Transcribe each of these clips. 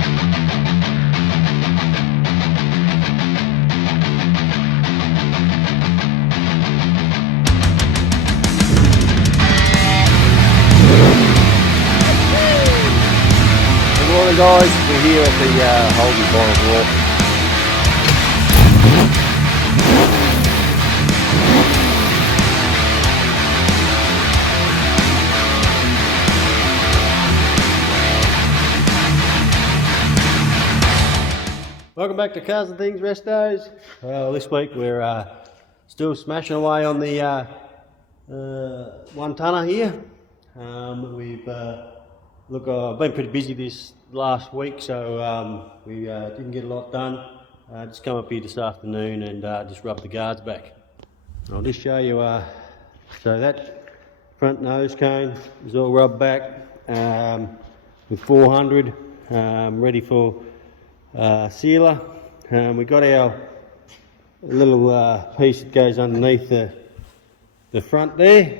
Good morning guys, we're here at the Holden bottom wall. Welcome back to Cars and Things Restos. This week we're still smashing away on the 1 tonner here. I've been pretty busy this last week, so we didn't get a lot done. Just come up here this afternoon and just rub the guards back. I'll just show you, so that front nose cone is all rubbed back with 400, ready for sealer. We got our little piece that goes underneath the front there,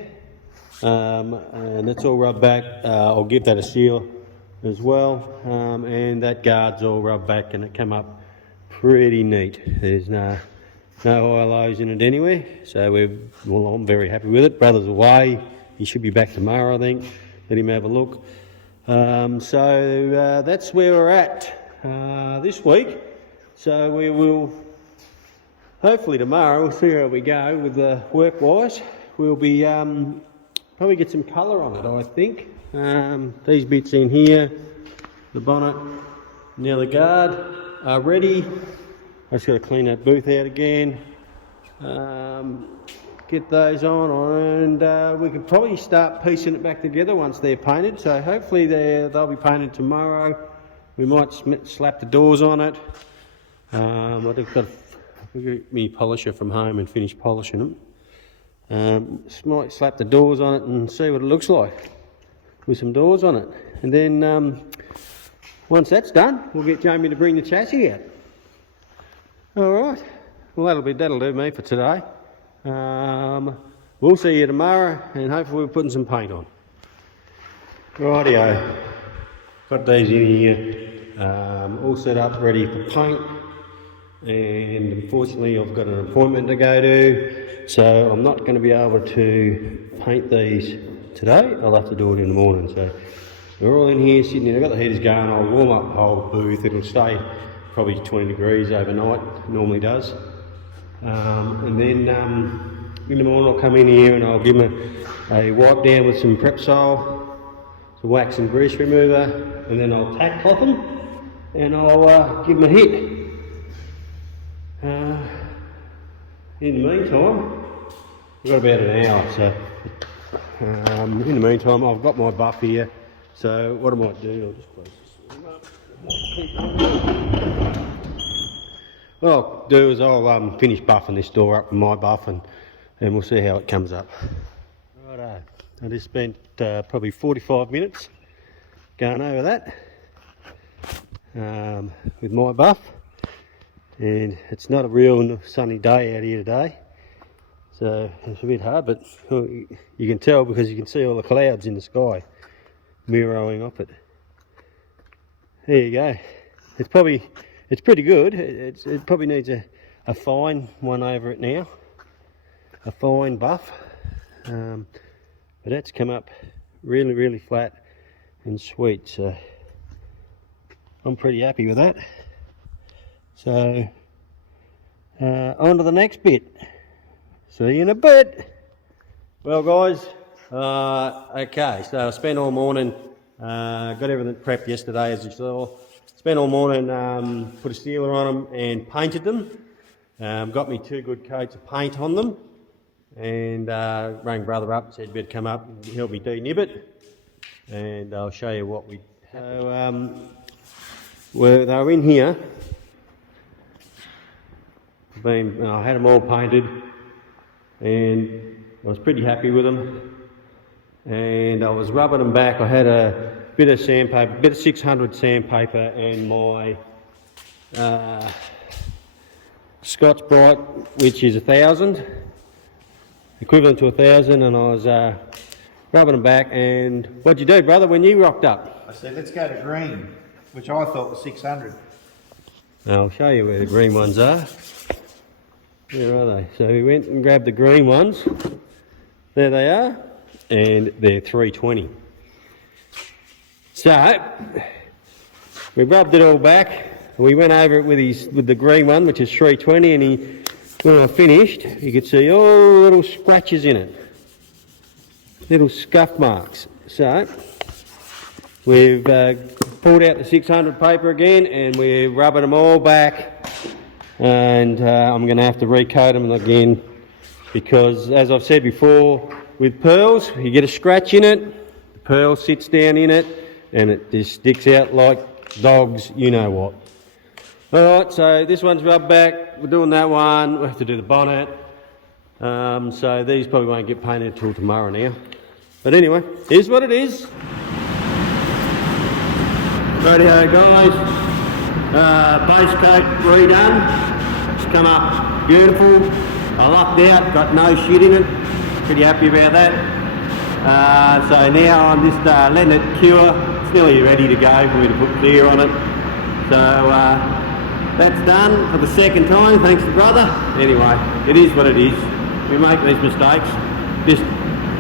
and that's all rubbed back. I'll give that a seal as well, and that guard's all rubbed back and it came up pretty neat. There's no high lows in it anywhere, so I'm very happy with it. Brother's away, he should be back tomorrow I think. Let him have a look. So that's where we're at this week. So we will hopefully tomorrow, we'll see how we go with the work wise. We'll be probably get some colour on it, I think. These bits in here, the bonnet, now the guard are ready. I just got to clean that booth out again, get those on, and we can probably start piecing it back together once they're painted. So hopefully they'll be painted tomorrow. We might slap the doors on it. I've got me polisher from home and finish polishing them. Might slap the doors on it and see what it looks like with some doors on it. And then once that's done, we'll get Jamie to bring the chassis out. Alright, well that'll do me for today. We'll see you tomorrow and hopefully we're putting some paint on. Rightio, got these in here, all set up ready for paint, and unfortunately I've got an appointment to go to, so I'm not going to be able to paint these today. I'll have to do it in the morning. So we're all in here sitting in. I've got the heaters going. I'll warm up the whole booth. It'll stay probably 20 degrees overnight, it normally does. And then in the morning I'll come in here and I'll give them a wipe down with some Prepsol, some wax and grease remover, and then I'll tack cloth them and I'll give them a hit. In the meantime, we've got about an hour, so in the meantime I've got my buff here, so what I might do, I'll just close this up. What I'll do is I'll finish buffing this door up with my buff and we'll see how it comes up. Righto, I just spent probably 45 minutes going over that with my buff. And it's not a real sunny day out here today, so it's a bit hard, but you can tell because you can see all the clouds in the sky mirroring off it. There you go. It's pretty good. It probably needs a fine one over it now, a fine buff, but that's come up really flat and sweet, so I'm pretty happy with that. So, on to the next bit. See you in a bit. Well guys, okay, so I spent all morning, got everything prepped yesterday as you saw. Spent all morning, put a sealer on them and painted them. Got me 2 good coats of paint on them. And rang brother up, said better come up and help me de-nib it. And I'll show you what we... So, they were in here. I had them all painted and I was pretty happy with them, and I was rubbing them back. I had a bit of sandpaper, bit of 600 sandpaper and my Scotch Brite, which is 1,000, equivalent to 1,000, and I was rubbing them back. And what'd you do, brother, when you rocked up? I said, let's go to green. which I thought was 600. Now I'll show you where the green ones are. Where are they? So we went and grabbed the green ones. There they are, and they're 320. So we rubbed it all back. We went over it with the green one, which is 320, and when I finished, you could see all the little scratches in it, little scuff marks. So we've pulled out the 600 paper again, and we're rubbing them all back, and I'm going to have to recoat them again, because as I've said before, with pearls, you get a scratch in it, the pearl sits down in it, and it just sticks out like dogs, you know what. Alright, so this one's rubbed back, we're doing that one, we have to do the bonnet, so these probably won't get painted until tomorrow now. But anyway, here's what it is. Rightio guys, base coat redone, it's come up beautiful. I lucked out, got no shit in it, pretty happy about that. So now I'm just letting it cure, it's nearly ready to go for me to put clear on it. So that's done for the second time, thanks to brother. Anyway, it is what it is. We make these mistakes. Just,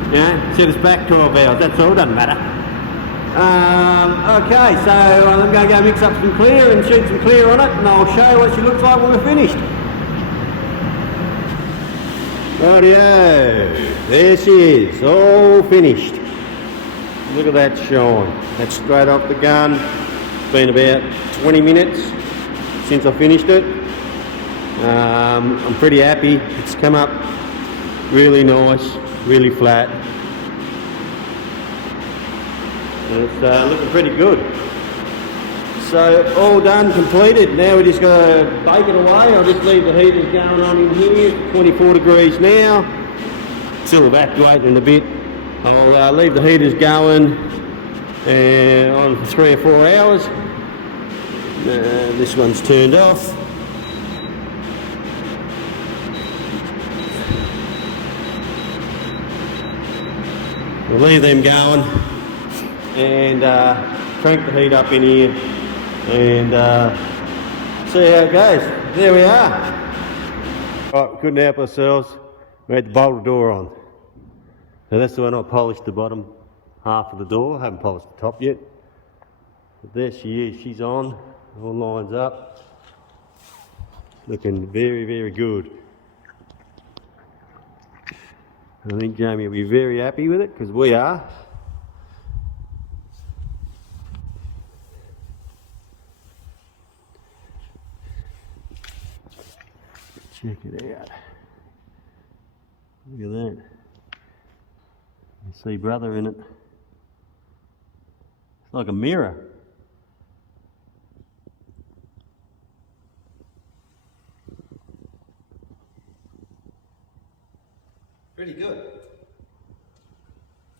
you know, set us back 12 hours, that's all, doesn't matter. Okay, so I'm going to go mix up some clear and shoot some clear on it, and I'll show you what she looks like when we're finished. Rightio, there she is, all finished. Look at that shine. That's straight off the gun. It's been about 20 minutes since I finished it. I'm pretty happy. It's come up really nice, really flat. It's looking pretty good. So all done, completed. Now we just got to bake it away. I'll just leave the heaters going on in here. 24 degrees now. Still evacuating in a bit. I'll leave the heaters going on for 3 or 4 hours. This one's turned off. We'll leave them going and crank the heat up in here and see how it goes. There we are. Right, we couldn't help ourselves. We had the bolted door on. So that's the one I polished the bottom half of the door. I haven't polished the top yet. But there she is. She's on. All lines up. Looking very, very good. I think Jamie will be very happy with it, because we are. Check it out. Look at that. You see brother in it. It's like a mirror. Pretty good.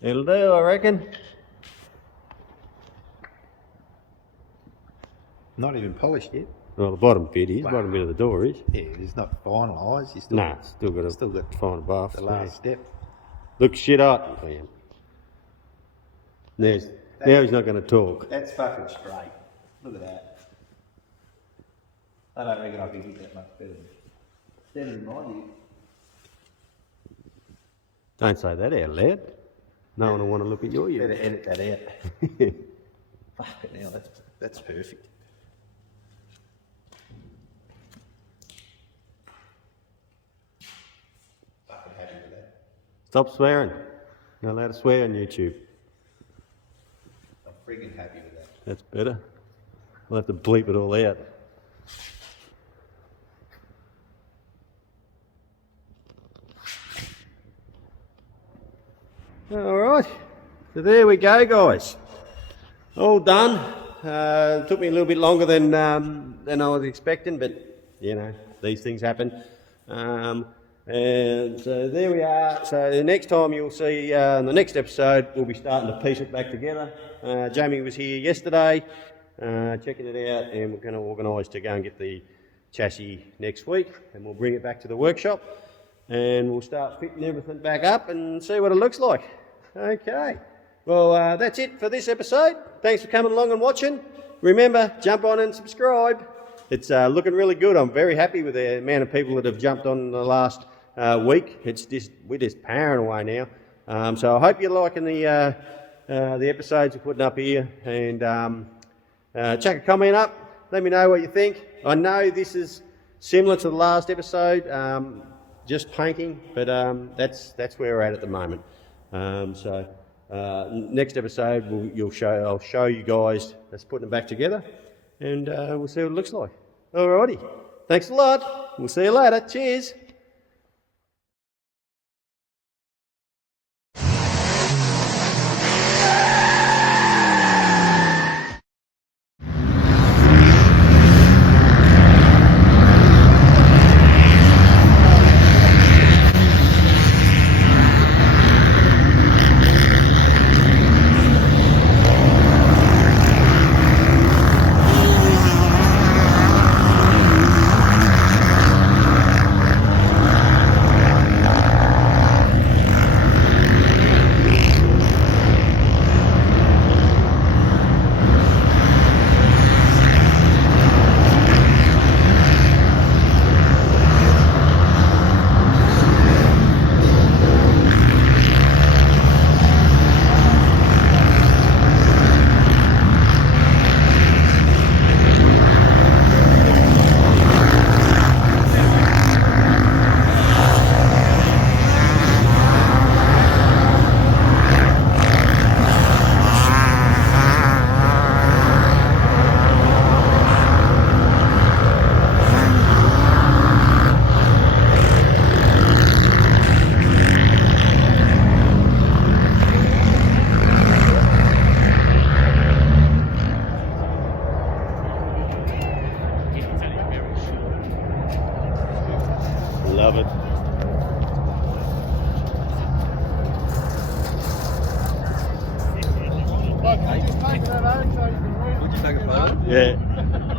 It'll do, I reckon. Not even polished yet. Well, the bottom bit is, bottom bit of the door is. Yeah, it's not finalised. You still Nah, still got to find a bath. the last step. Look shit up, man. Now he's not going to talk. That's fucking straight. Look at that. I don't reckon I can get that much better than mine did. Don't say that out loud. No one will want to look at your Better ear. edit that out. Fucking hell, that's perfect. Fucking happy with that. Stop swearing. You're not allowed to swear on YouTube. I'm friggin' happy with that. That's better. I'll have to bleep it all out. Alright, so there we go guys. All done. Took me a little bit longer than I was expecting, but you know, these things happen. And so there we are. So the next time you'll see, in the next episode, we'll be starting to piece it back together. Jamie was here yesterday, checking it out, and we're going to organise to go and get the chassis next week, and we'll bring it back to the workshop, and we'll start fitting everything back up and see what it looks like. Okay, well that's it for this episode. Thanks for coming along and watching. remember, jump on and subscribe. It's looking really good. I'm very happy with the amount of people that have jumped on in the last week. We're just powering away now. So I hope you're liking the episodes we're putting up here, and chuck a comment up. Let me know what you think. I know this is similar to the last episode, just painting, but that's where we're at the moment. Next episode I'll show you guys us putting it back together, and we'll see what it looks like. Alrighty, thanks a lot. We'll see you later. Cheers. Love it. Would you take a photo? Yeah.